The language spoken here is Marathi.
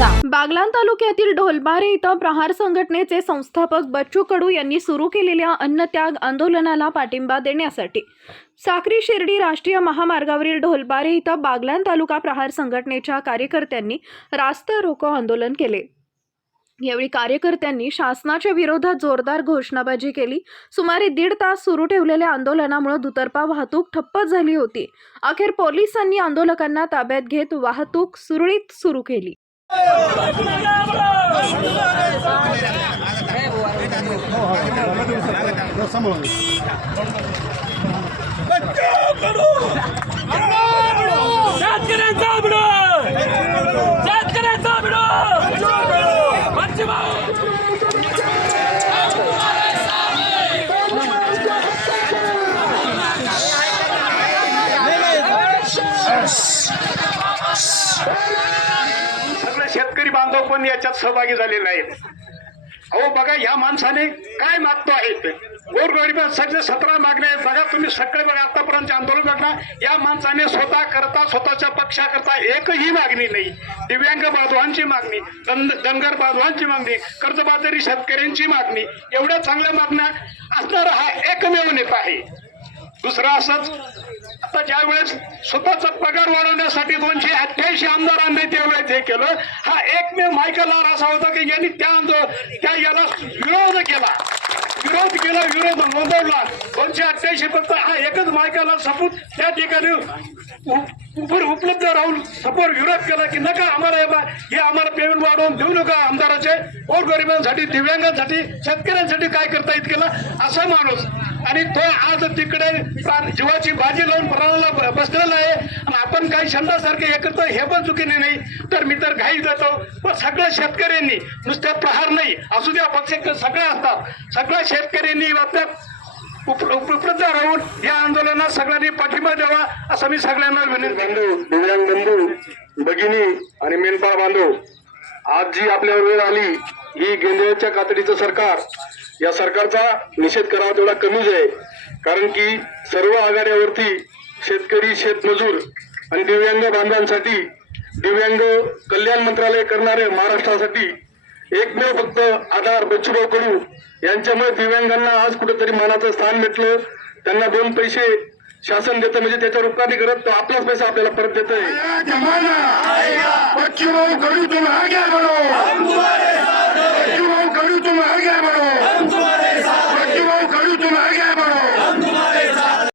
बागलाण तालुक्यातील ढोलबारे इथं प्रहार संघटनेचे संस्थापक बच्चू कडू यांनी सुरू केलेल्या अन्नत्याग आंदोलनाला पाठिंबा देण्यासाठी. साक्री शिर्डी राष्ट्रीय महामार्गावरील ढोलबारे इथं बागलान तालुका प्रहार संघटनेच्या कार्यकर्त्यांनी रास्ता रोको आंदोलन केले. यावेळी कार्यकर्त्यांनी शासनाच्या विरोधात जोरदार घोषणाबाजी केली. सुमारे दीड तास सुरू ठेवलेल्या आंदोलनामुळे दुतर्फा वाहतूक ठप्प झाली होती. अखेर पोलिसांनी आंदोलकांना ताब्यात घेत वाहतूक सुरळीत सुरू केली. शेतकऱ्यांचा विरोध शेतकऱ्यांचा विरोध मच्छीमार सगळे शेतकरी बांधव पण याच्यात सहभागी झालेले आहेत अहो बघा या माणसाने काय मागतो आहे गोरगरीब सगळे सतरा मागण्या आहेत. बघा तुम्ही सगळे बघा आतापर्यंत आंदोलन बघा. या माणसाने स्वतः करता स्वतःच्या पक्षाकरता एकही मागणी नाही. दिव्यांग बांधवांची मागणी धनगर बांधवांची मागणी कर्जबाजारी शेतकऱ्यांची मागणी एवढ्या चांगल्या मागण्या असणारा हा एकमेव नेता आहे. दुसरं असंच आता ज्या वेळेस स्वतःचा पगार वाढवण्यासाठी दोनशे अठ्ठ्याऐंशी आमदारांनी त्यावेळेस हे केलं एकमेव मायकल लाल असा होता की यांनी त्या त्या याला विरोध केला. विरोध केला विरोध नोंदवला. दोनशे अठ्ठ्याऐंशी फक्त हा एकच मायकाला सपूत त्या ठिकाणी उपलब्ध राहून सपोर विरोध केला की नका आम्हाला हे हे आम्हाला पेमेंट वाढवून देऊ नका आमदाराचे. गोरगरिबांसाठी दिव्यांगांसाठी शेतकऱ्यांसाठी काय करता येत केला? असा माणूस आणि तो आज तिकडे जीवाची बाजी लावून प्राणाला बसलेला आहे. आणि आपण काही छंदासारखे हे करतो हे पण चुकीने नाही. तर मी तर घाई जातो. पण सगळ्या शेतकऱ्यांनी नुसत्या प्रहार नाही. असू द्या पक्ष सगळे असतात. सगळ्या शेतकऱ्यांनी बाबतीत उप- उपलब्ध राहून या आंदोलनात सगळ्यांनी पाठिंबा द्यावा असं मी सगळ्यांना विनंती करतो. बंधू दिव्यांग बंधू भगिनी आणि मेनपाळ बांधव आज जी आपल्यावर वेळ आली ही गेंदेच्या कातडीचं सरकार या सरकारचा निषेध करावा तेवढा कमीच आहे. कारण की सर्व आघाड्यावरती शेतकरी शेतमजूर आणि दिव्यांग बांधवांसाठी दिव्यांग कल्याण मंत्रालय करणारे महाराष्ट्रासाठी एकमेव फक्त आधार बच्चूभाऊ कडू यांच्यामुळे दिव्यांगांना आज कुठेतरी मानाचं स्थान भेटलं. त्यांना दोन पैसे शासन देतं म्हणजे त्याच्या उपकार नाही करत तो आपलाच पैसा आपल्याला परत देतोय. जमाना